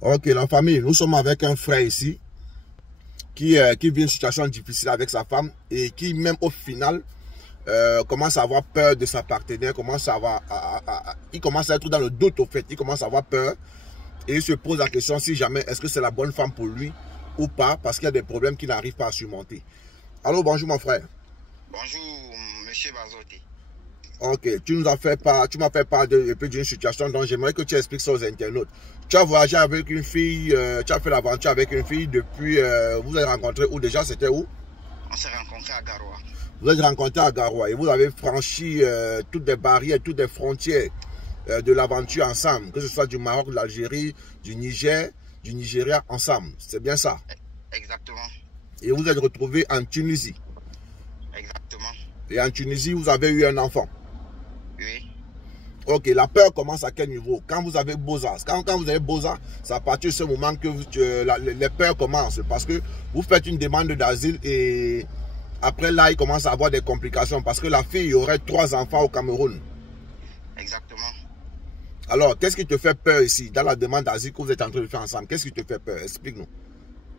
Ok, la famille, nous sommes avec un frère ici qui vit une situation difficile avec sa femme et qui même au final commence à avoir peur de sa partenaire, il commence à être dans le doute au fait, il commence à avoir peur et il se pose la question si jamais est-ce que c'est la bonne femme pour lui ou pas parce qu'il y a des problèmes qu'il n'arrive pas à surmonter. Allô, bonjour mon frère. Bonjour, monsieur Bazoté. Ok, tu m'as fait part d'une situation dont j'aimerais que tu expliques ça aux internautes. Tu as voyagé avec une fille, tu as fait l'aventure avec une fille depuis, vous avez rencontré où déjà, c'était où? On s'est rencontrés à Garoua. Vous êtes rencontré à Garoua et vous avez franchi toutes les barrières, toutes les frontières de l'aventure ensemble, que ce soit du Maroc, de l'Algérie, du Niger, du Nigeria ensemble. C'est bien ça? Exactement. Et vous êtes retrouvé en Tunisie. Exactement. Et en Tunisie, vous avez eu un enfant. Oui. Ok, la peur commence à quel niveau? Quand vous avez Beaux-Arts. Quand vous avez Beaux-Arts, c'est à partir de ce moment que les peurs commencent. Parce que vous faites une demande d'asile et après là, il commence à avoir des complications. Parce que la fille aurait 3 enfants au Cameroun. Exactement. Alors, qu'est-ce qui te fait peur ici, dans la demande d'asile que vous êtes en train de faire ensemble? Qu'est-ce qui te fait peur? Explique-nous.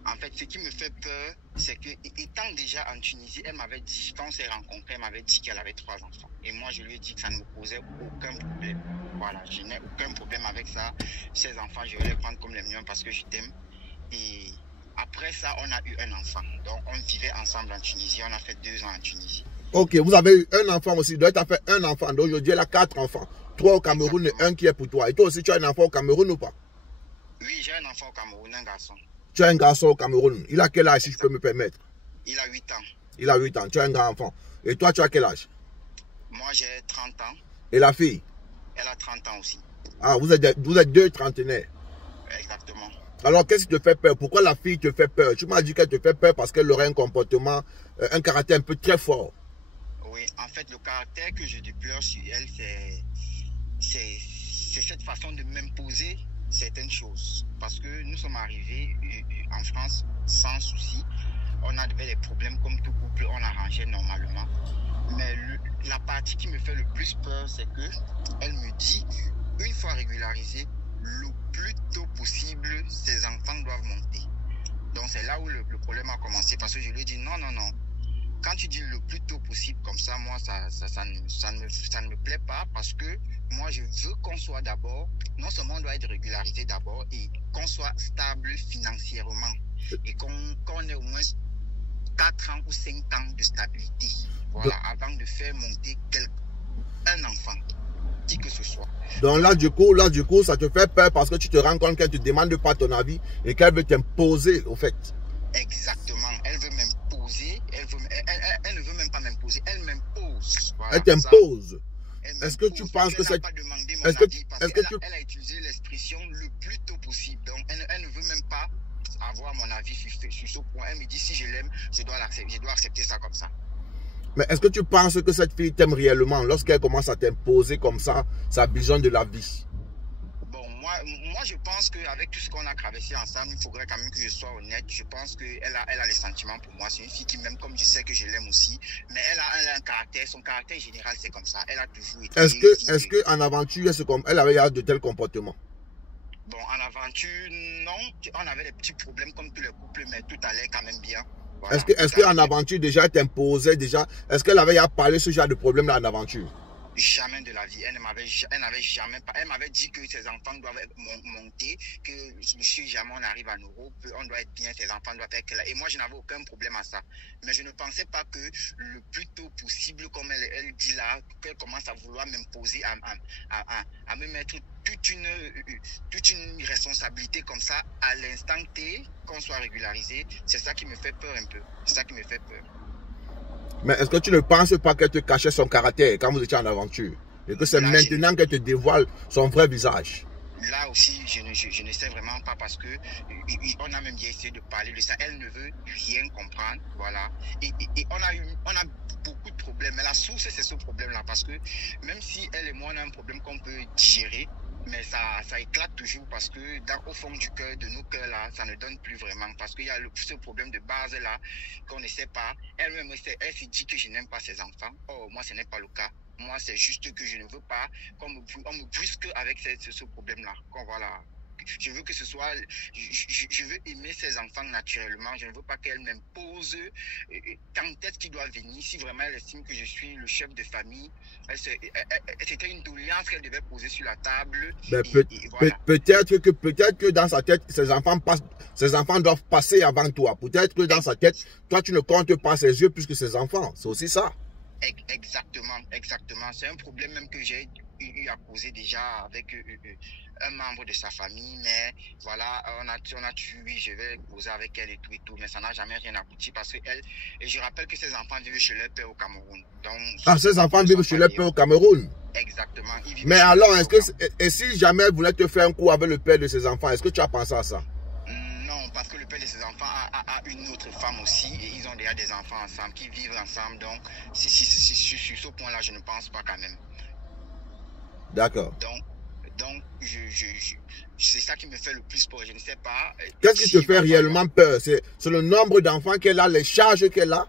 En fait, ce qui me fait peur, c'est que étant déjà en Tunisie, elle m'avait dit, quand on s'est rencontrés, elle m'avait dit qu'elle avait 3 enfants. Et moi, je lui ai dit que ça ne me posait aucun problème. Voilà, je n'ai aucun problème avec ça. Ces enfants, je vais les prendre comme les miens parce que je t'aime. Et après ça, on a eu un enfant. Donc, on vivait ensemble en Tunisie. On a fait 2 ans en Tunisie. Ok, vous avez eu un enfant aussi. Donc, tu as fait un enfant. Donc, aujourd'hui, elle a 4 enfants. 3 au Cameroun. Exactement. Et un qui est pour toi. Et toi aussi, tu as un enfant au Cameroun ou pas? Oui, j'ai un enfant au Cameroun, un garçon. Tu as un garçon au Cameroun. Il a quel âge, si je peux me permettre? Il a 8 ans. Il a 8 ans. Tu as un grand enfant. Et toi, tu as quel âge? Moi, j'ai 30 ans. Et la fille? Elle a 30 ans aussi. Ah, vous êtes 2 trentenaires. Exactement. Alors, qu'est-ce qui te fait peur? Pourquoi la fille te fait peur? Tu m'as dit qu'elle te fait peur parce qu'elle aurait un comportement, un caractère un peu très fort. Oui, en fait, le caractère que je déplore sur elle, c'est cette façon de m'imposer certaines choses. Parce que nous sommes arrivés en France sans souci. On avait des problèmes comme tout couple, on arrangeait normalement. Mais la partie qui me fait le plus peur, c'est que elle me dit, une fois régularisée, le plus tôt possible, ses enfants doivent monter. Donc c'est là où le problème a commencé, parce que je lui ai dit non. Quand tu dis le plus tôt possible comme ça, moi, ça ne me plaît pas, parce que moi, je veux qu'on soit d'abord, non seulement on doit être régularisé d'abord, et qu'on soit stable financièrement, et qu'on ait au moins 4 ans ou 5 ans de stabilité, voilà, avant de faire monter un enfant, qui que ce soit. Donc là, du coup, ça te fait peur parce que tu te rends compte qu'elle ne te demande pas ton avis et qu'elle veut t'imposer, au fait. Exactement, elle veut m'imposer, elle ne veut même pas m'imposer, elle m'impose. Voilà, elle t'impose. Est-ce que tu penses que c'est... Elle a utilisé l'expression le plus tôt possible. Donc, elle ne veut même pas avoir mon avis sur ce point. Elle me dit, si je l'aime, je dois accepter ça comme ça. Mais est-ce que tu penses que cette fille t'aime réellement lorsqu'elle commence à t'imposer comme ça sa vision de la vie? Bon, moi je pense qu'avec tout ce qu'on a traversé ensemble, il faudrait quand même que je sois honnête. Je pense qu'elle a les sentiments pour moi. C'est une fille qui m'aime comme je sais que je l'aime aussi. Mais elle a un caractère, son caractère général, c'est comme ça. Elle a toujours été... Est-ce que en aventure, elle avait de tels comportements? Bon, en aventure, non. On avait des petits problèmes comme tous les couples, mais tout allait quand même bien. Voilà, est-ce qu'en aventure, déjà, elle t'imposait déjà? Est-ce qu'elle avait parlé ce genre de problème-là en aventure? Jamais de la vie. Elle n'avait jamais pas. Elle m'avait dit que ses enfants doivent monter, que si jamais on arrive en Europe, on doit être bien, ses enfants doivent être là. Et moi, je n'avais aucun problème à ça. Mais je ne pensais pas que le plus tôt possible, comme elle dit là, qu'elle commence à vouloir m'imposer, à me mettre toute une responsabilité comme ça à l'instant T, qu'on soit régularisé. C'est ça qui me fait peur un peu. C'est ça qui me fait peur. Mais est-ce que tu ne penses pas qu'elle te cachait son caractère quand vous étiez en aventure? Et que c'est maintenant qu'elle te dévoile son vrai visage? Là aussi, je ne sais vraiment pas, parce que on a même bien essayé de parler de ça. Elle ne veut rien comprendre, voilà. Et on a beaucoup de problèmes. Mais la source, c'est ce problème-là, parce que même si elle et moi, on a un problème qu'on peut gérer, mais ça éclate toujours, parce que au fond du cœur, de nos cœurs là, ça ne donne plus vraiment, parce qu'il y a ce problème de base là qu'on ne sait pas. Elle-même, elle se dit que je n'aime pas ses enfants. Oh, moi, ce n'est pas le cas. Moi, c'est juste que je ne veux pas qu'on me brusque avec ce problème-là. Voilà. que ce soit, je veux aimer ces enfants naturellement. Je ne veux pas qu'elle m'impose quand est-ce qu'il doit venir. Si vraiment elle estime que je suis le chef de famille, c'était une doléance qu'elle devait poser sur la table. Ben, voilà. peut-être que dans sa tête, ces enfants doivent passer avant toi. Peut-être que dans sa tête, toi, tu ne comptes pas ses yeux plus que ses enfants. C'est aussi ça. Exactement. C'est un problème même que j'ai eu à causer déjà avec un membre de sa famille, mais voilà, on a toujours, oui, je vais causer avec elle et tout, mais ça n'a jamais rien abouti parce que elle, et je rappelle que ses enfants vivent chez leur père au Cameroun. Donc, ses enfants vivent chez leur père au Cameroun. Exactement. Mais alors, et si jamais elle voulait te faire un coup avec le père de ses enfants, est-ce que tu as pensé à ça? Non, parce que le père de ses enfants a une autre femme aussi et ils ont déjà des enfants ensemble qui vivent ensemble. Donc, sur ce point-là, je ne pense pas quand même. D'accord. Donc c'est ça qui me fait le plus peur. Je ne sais pas. Qu'est-ce qui te fait réellement peur? C'est le nombre d'enfants qu'elle a, les charges qu'elle a?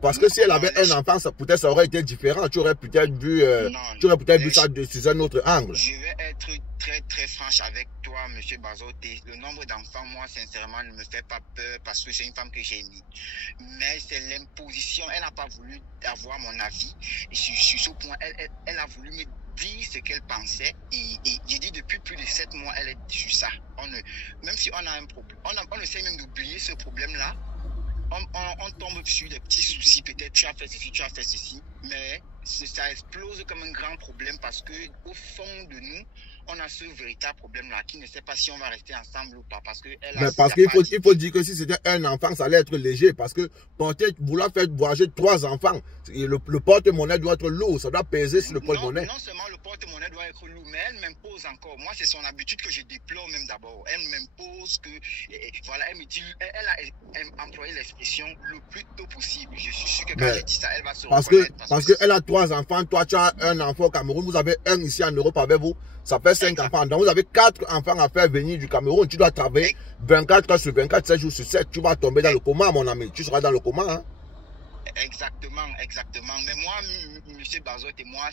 Parce que si elle avait un enfant, peut-être ça aurait été différent. Tu aurais peut-être vu, ça sous un autre angle. Je vais être très franche avec toi, M. Bazoté. Le nombre d'enfants, moi, sincèrement, ne me fait pas peur parce que c'est une femme que j'ai aimée. Mais c'est l'imposition. Elle n'a pas voulu avoir mon avis. Et sur ce point, elle a voulu me dire ce qu'elle pensait. Et j'ai dit depuis plus de 7 mois, elle est sur ça. Même si on a un problème, on essaie même d'oublier ce problème-là. On tombe sur des petits soucis, peut-être tu as fait ceci, mais ça explose comme un grand problème parce que au fond de nous, on a ce véritable problème-là qui ne sait pas si on va rester ensemble ou pas. Parce qu'il faut dire que si c'était un enfant, ça allait être léger parce que vouloir faire voyager 3 enfants, le porte-monnaie doit être lourd, ça doit peser sur le porte-monnaie. Non seulement le porte-monnaie doit être lourd, mais elle m'impose encore. Moi, c'est son habitude que je déplore même d'abord. Elle m'impose que, voilà, elle me dit, elle a employé l'expression le plus tôt possible. Je suis sûr que quand j'ai dit ça, elle va se reconnaître. Parce qu'elle a 3 enfants, toi tu as un enfant au Cameroun, vous avez un ici en Europe avec vous. Ça fait 5 enfants. Donc, vous avez 4 enfants à faire venir du Cameroun. Tu dois travailler 24 heures sur 24, 7 jours sur 7. Tu vas tomber dans le coma, mon ami. Tu seras dans le coma. Hein? Exactement. Mais moi, M. Bazot et moi,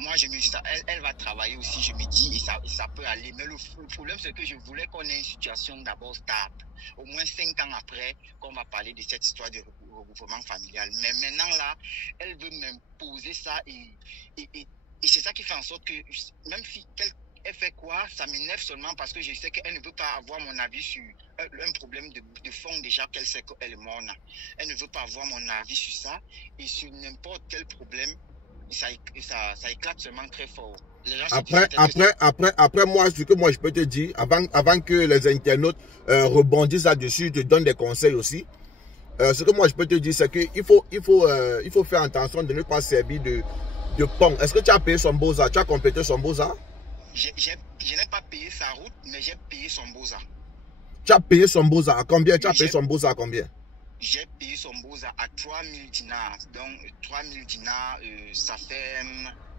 moi, je me dis ça. Elle va travailler aussi, je me dis, et ça peut aller. Mais le problème, c'est que je voulais qu'on ait une situation d'abord stable. Au moins 5 ans après, qu'on va parler de cette histoire de regroupement familial. Mais maintenant, là, elle veut m'imposer ça et c'est ça qui fait en sorte que, même si elle fait quoi, ça m'énerve seulement parce que je sais qu'elle ne veut pas avoir mon avis sur un problème de fond déjà qu'elle sait qu'elle et moi on a. Elle ne veut pas avoir mon avis sur ça et sur n'importe quel problème, ça éclate seulement très fort. Après moi, ce que moi je peux te dire, avant que les internautes rebondissent là-dessus, te donnent des conseils aussi. Ce que moi je peux te dire, c'est qu'il faut faire attention de ne pas servir de pont. Est-ce que tu as payé son Beaux-Arts? Tu as complété son Beaux-Arts? Je n'ai pas payé sa route, mais j'ai payé son Beaux-Arts. Tu as payé son Beaux-Arts à combien? Tu as payé son Beaux-Arts à combien? J'ai payé son Beaux-Arts à 3000 dinars. Donc 3000 dinars, ça fait,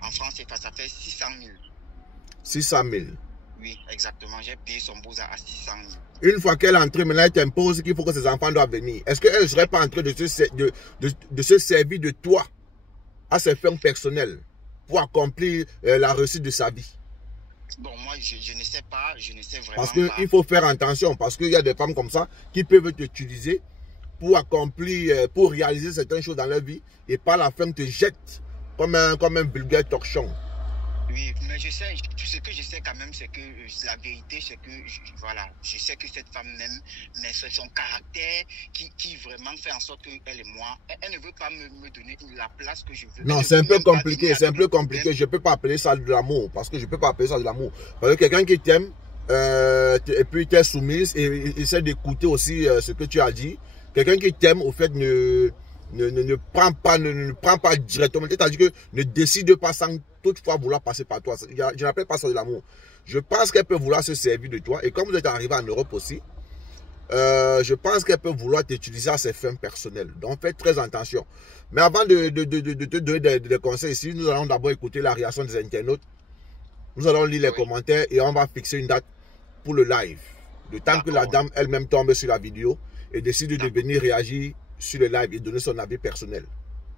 en France, ça fait 600 000. 600 000? Oui, exactement. J'ai payé son Beaux-Arts à 600 000. Une fois qu'elle est entrée, maintenant elle t'impose qu'il faut que ses enfants doivent venir. Est-ce qu'elle ne serait pas en train de se servir de toi à ses fins personnelles pour accomplir la réussite de sa vie? Bon, moi, je ne sais pas, je ne sais vraiment parce pas. Parce qu'il faut faire attention, parce qu'il y a des femmes comme ça qui peuvent t'utiliser pour accomplir, pour réaliser certaines choses dans leur vie et par la fin te jettent comme un vulgaire torchon. Oui, mais ce que je sais quand même, c'est que la vérité, c'est que, voilà, je sais que cette femme m'aime, mais c'est son caractère qui vraiment fait en sorte qu'elle et moi, elle ne veut pas me donner la place que je veux. Non, c'est un peu compliqué, je ne peux pas appeler ça de l'amour, parce que je ne peux pas appeler ça de l'amour. Parce que quelqu'un qui t'aime, et puis t'es soumise, et essaie d'écouter aussi ce que tu as dit, quelqu'un qui t'aime, au fait, ne prend pas directement, c'est-à-dire que ne décide pas sans toutefois vouloir passer par toi. Je n'appelle pas ça de l'amour. Je pense qu'elle peut vouloir se servir de toi. Et comme vous êtes arrivé en Europe aussi, je pense qu'elle peut vouloir t'utiliser à ses fins personnelles. Donc faites très attention. Mais avant de te donner des conseils ici, nous allons d'abord écouter la réaction des internautes. Nous allons lire les commentaires et on va fixer une date pour le live. Le temps que la dame elle-même tombe sur la vidéo et décide de venir réagir sur le live et donner son avis personnel.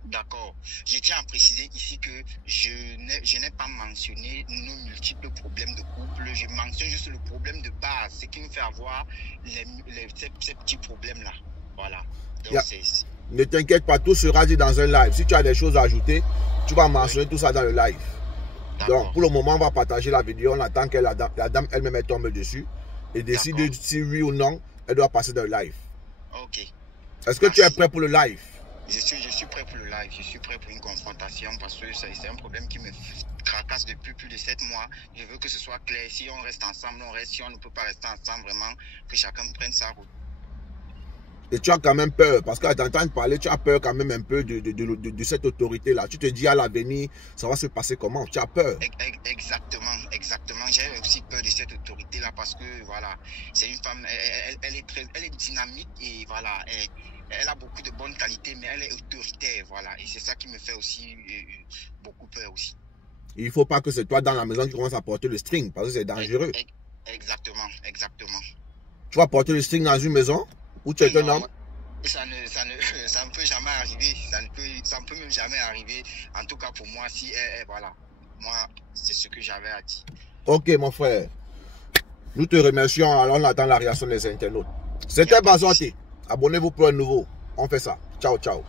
D'accord. Je tiens à préciser ici que je n'ai pas mentionné nos multiples problèmes de couple. Je mentionne juste le problème de base, ce qui me fait avoir ces petits problèmes-là. Voilà. Donc, ne t'inquiète pas, tout sera dit dans un live. Si tu as des choses à ajouter, tu vas mentionner tout ça dans le live. Donc, pour le moment, on va partager la vidéo. On attend que la dame elle-même tombe dessus et décide si oui ou non, elle doit passer dans le live. Ok. Est-ce que tu es prêt pour le live? Je suis prêt pour le live. Je suis prêt pour une confrontation parce que c'est un problème qui me tracasse depuis plus de 7 mois. Je veux que ce soit clair. Si on reste ensemble, on reste. Si on ne peut pas rester ensemble, vraiment, que chacun prenne sa route. Et tu as quand même peur, parce qu'à t'entendre parler, tu as peur quand même un peu de cette autorité-là. Tu te dis à l'avenir, ça va se passer comment? Tu as peur. Exactement, exactement. J'ai aussi peur de cette autorité-là parce que, voilà, c'est une femme, elle est dynamique et voilà, elle a beaucoup de bonnes qualités, mais elle est autoritaire, voilà. Et c'est ça qui me fait aussi beaucoup peur aussi. Il ne faut pas que c'est toi dans la maison qui commence à porter le string, parce que c'est dangereux. Exactement, exactement. Tu vas porter le string dans une maison où tu es un homme? Ça ne peut jamais arriver. Ça ne peut même jamais arriver. En tout cas, pour moi, si voilà. Moi, c'est ce que j'avais à dire. Ok, mon frère. Nous te remercions. Alors, on attend la réaction des internautes. C'était Bazoté. Abonnez-vous pour un nouveau. On fait ça. Ciao, ciao.